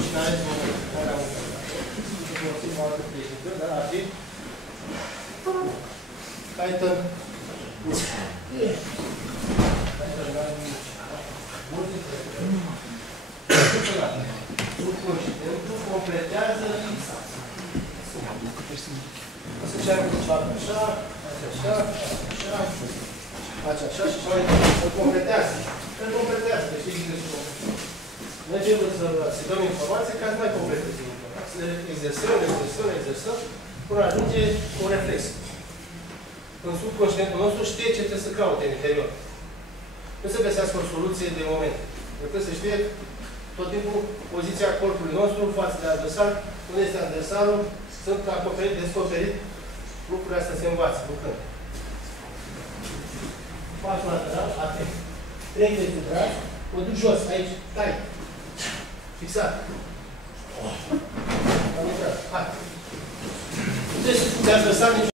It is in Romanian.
și care am folosim o altă tehnică, dar ar fi Titan tu completează fixația. O să încearcă să facă așa, așa, așa, face așa și așa, îl completează. Îl completează, că știi că noi trebuie să dăm informație ca să mai completeze informație. Să exersăm, până ajunge un reflex. În subconștientul nostru știe ce trebuie să caute în interior. Nu să găsească o soluție de moment. Trebuie să știe tot timpul poziția corpului nostru față de adversar, unde este adversarul, sunt acoperit, descoperit, lucrurile astea se învață, lucrând. Pasul lateral, atent. Trece de braț, o duc jos, aici, tai. Fixat. Am intrat, hai. Nu trebuie să spui de adversar nici